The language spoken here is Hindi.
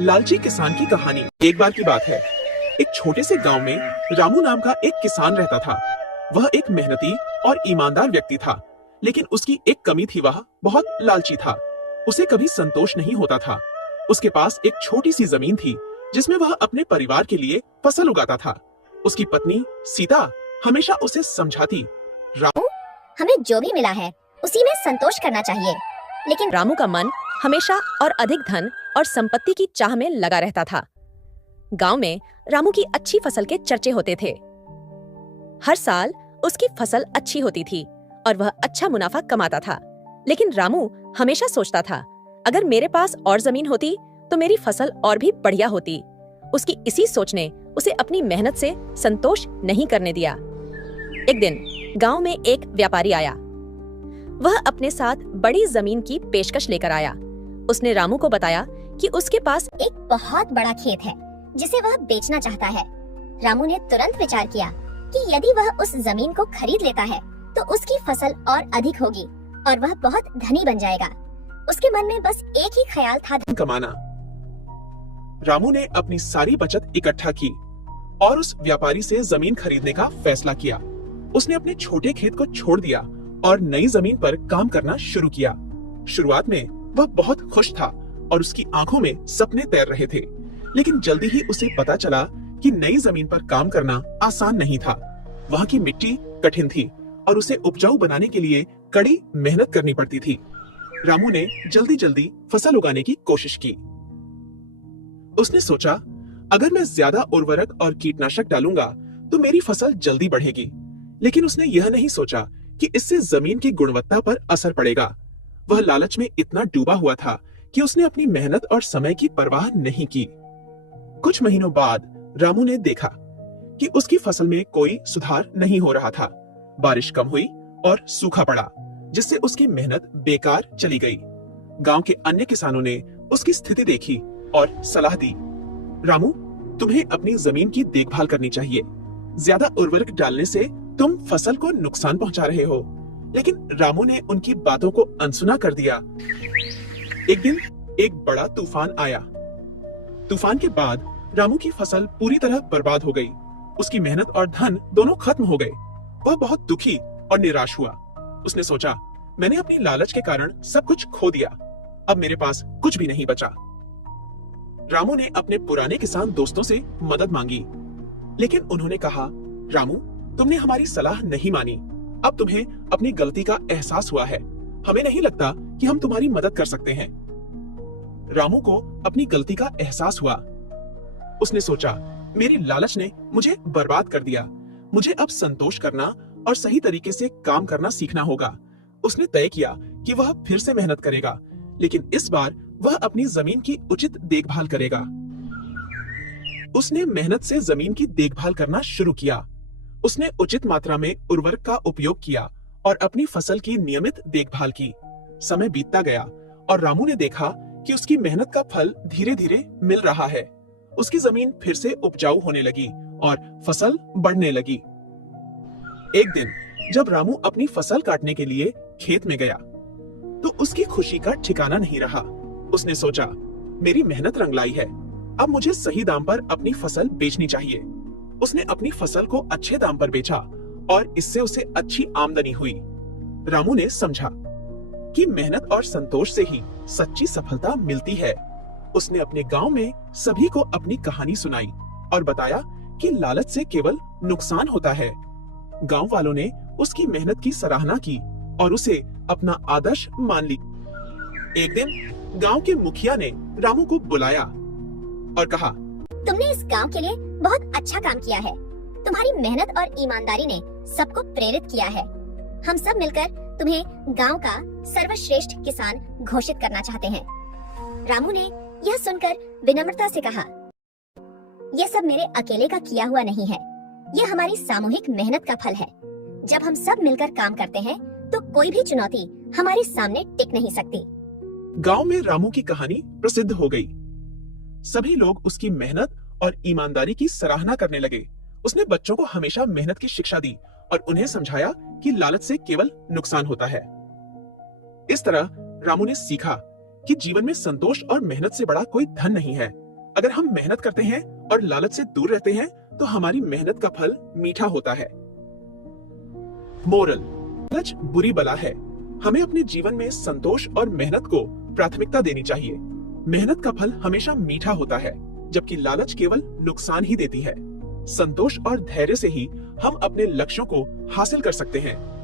लालची किसान की कहानी। एक बार की बात है, एक छोटे से गांव में रामू नाम का एक किसान रहता था। वह एक मेहनती और ईमानदार व्यक्ति था, लेकिन उसकी एक कमी थी, वह बहुत लालची था। उसे कभी संतोष नहीं होता था। उसके पास एक छोटी सी जमीन थी, जिसमें वह अपने परिवार के लिए फसल उगाता था। उसकी पत्नी सीता हमेशा उसे समझाती, रामू, हमें जो भी मिला है उसी में संतोष करना चाहिए। लेकिन रामू का मन हमेशा और अधिक धन और संपत्ति की चाह में लगा रहता था। गांव में रामू की अच्छी फसल के चर्चे होते थे। हर साल उसकी फसल अच्छी होती थी और वह अच्छा मुनाफा कमाता था। लेकिन रामू हमेशा सोचता था, अगर मेरे पास और जमीन होती तो मेरी फसल और भी बढ़िया होती। उसकी इसी सोच ने उसे अपनी मेहनत से संतोष नहीं करने दिया। एक दिन गांव में एक व्यापारी आया। वह अपने साथ बड़ी जमीन की पेशकश लेकर आया। उसने रामू को बताया कि उसके पास एक बहुत बड़ा खेत है जिसे वह बेचना चाहता है। रामू ने तुरंत विचार किया कि यदि वह उस जमीन को खरीद लेता है तो उसकी फसल और अधिक होगी और वह बहुत धनी बन जाएगा। उसके मन में बस एक ही ख्याल था, धन कमाना। रामू ने अपनी सारी बचत इकट्ठा की और उस व्यापारी से जमीन खरीदने का फैसला किया। उसने अपने छोटे खेत को छोड़ दिया और नई जमीन पर काम करना शुरू किया। शुरुआत में वह बहुत खुश था और उसकी आंखों में सपने तैर रहे थे, लेकिन जल्दी ही उसे पता चला कि नई जमीन पर काम करना आसान नहीं था। वहां की मिट्टी कठिन थी और उसे उपजाऊ बनाने के लिए कड़ी मेहनत करनी पड़ती थी। रामू ने जल्दी जल्दी फसल उगाने की कोशिश की। उसने सोचा, अगर मैं ज्यादा उर्वरक और कीटनाशक डालूंगा तो मेरी फसल जल्दी बढ़ेगी। लेकिन उसने यह नहीं सोचा कि इससे जमीन की गुणवत्ता पर असर पड़ेगा। वह लालच में इतना डूबा हुआ था कि उसने अपनी मेहनत और समय की परवाह नहीं की। कुछ महीनों बाद रामू ने देखा कि उसकी फसल में कोई सुधार नहीं हो रहा था। बारिश कम हुई और सूखा पड़ा, जिससे उसकी मेहनत बेकार चली गई। गांव के अन्य किसानों ने उसकी स्थिति देखी और सलाह दी, रामू, तुम्हें अपनी जमीन की देखभाल करनी चाहिए। ज्यादा उर्वरक डालने से तुम फसल को नुकसान पहुंचा रहे हो। लेकिन रामू ने उनकी बातों को अनसुना कर दिया। एक दिन एक बड़ा तूफान आया। तूफान के बाद रामू की फसल पूरी तरह बर्बाद हो गई। उसकी मेहनत और धन दोनों खत्म हो गए। वह बहुत दुखी और निराश हुआ। उसने सोचा, मैंने अपनी लालच के कारण सब कुछ खो दिया। अब मेरे पास कुछ भी नहीं बचा। रामू ने अपने पुराने किसान दोस्तों से मदद मांगी, लेकिन उन्होंने कहा, रामू, तुमने हमारी सलाह नहीं मानी। अब तुम्हें अपनी गलती का एहसास हुआ है। हमें नहीं लगता कि हम तुम्हारी मदद कर सकते हैं। रामू को अपनी गलती का एहसास हुआ। उसने सोचा, मेरी लालच ने मुझे बर्बाद कर दिया। मुझे अब संतोष करना और सही तरीके से काम करना सीखना होगा। उसने तय किया कि वह फिर से मेहनत करेगा, लेकिन इस बार वह अपनी जमीन की उचित देखभाल करेगा। उसने मेहनत से जमीन की देखभाल करना शुरू किया। उसने उचित मात्रा में उर्वरक का उपयोग किया और अपनी फसल की नियमित देखभाल की। समय बीतता गया और रामू ने देखा कि उसकी मेहनत का फल धीरे धीरे मिल रहा है। उसकी जमीन फिर से उपजाऊ होने लगी और फसल बढ़ने लगी। एक दिन जब रामू अपनी फसल काटने के लिए खेत में गया तो उसकी खुशी का ठिकाना नहीं रहा। उसने सोचा, मेरी मेहनत रंग लाई है। अब मुझे सही दाम पर अपनी फसल बेचनी चाहिए। उसने अपनी फसल को अच्छे दाम पर बेचा और इससे उसे अच्छी आमदनी हुई। रामू ने समझा कि मेहनत और संतोष से ही सच्ची सफलता मिलती है। उसने अपने गांव में सभी को अपनी कहानी सुनाई और बताया कि लालच से केवल नुकसान होता है। गांव वालों ने उसकी मेहनत की सराहना की और उसे अपना आदर्श मान ली। एक दिन गांव के मुखिया ने रामू को बुलाया और कहा, तुमने इस गांव के लिए बहुत अच्छा काम किया है। तुम्हारी मेहनत और ईमानदारी ने सबको प्रेरित किया है। हम सब मिलकर तुम्हें गांव का सर्वश्रेष्ठ किसान घोषित करना चाहते हैं। रामू ने यह सुनकर विनम्रता से कहा, यह सब मेरे अकेले का किया हुआ नहीं है। यह हमारी सामूहिक मेहनत का फल है। जब हम सब मिलकर काम करते हैं तो कोई भी चुनौती हमारे सामने टिक नहीं सकती। गांव में रामू की कहानी प्रसिद्ध हो गई। सभी लोग उसकी मेहनत और ईमानदारी की सराहना करने लगे। उसने बच्चों को हमेशा मेहनत की शिक्षा दी और उन्हें समझाया कि लालच से केवल नुकसान होता है। इस तरह रामू ने सीखा कि जीवन में संतोष और मेहनत से बड़ा कोई धन नहीं है। अगर हम मेहनत करते हैं और लालच से दूर रहते हैं तो हमारी मेहनत का फल मीठा होता है। मोरल, लालच बुरी बला है। हमें अपने जीवन में संतोष और मेहनत को प्राथमिकता देनी चाहिए। मेहनत का फल हमेशा मीठा होता है, जबकि लालच केवल नुकसान ही देती है। संतोष और धैर्य से ही हम अपने लक्ष्यों को हासिल कर सकते हैं।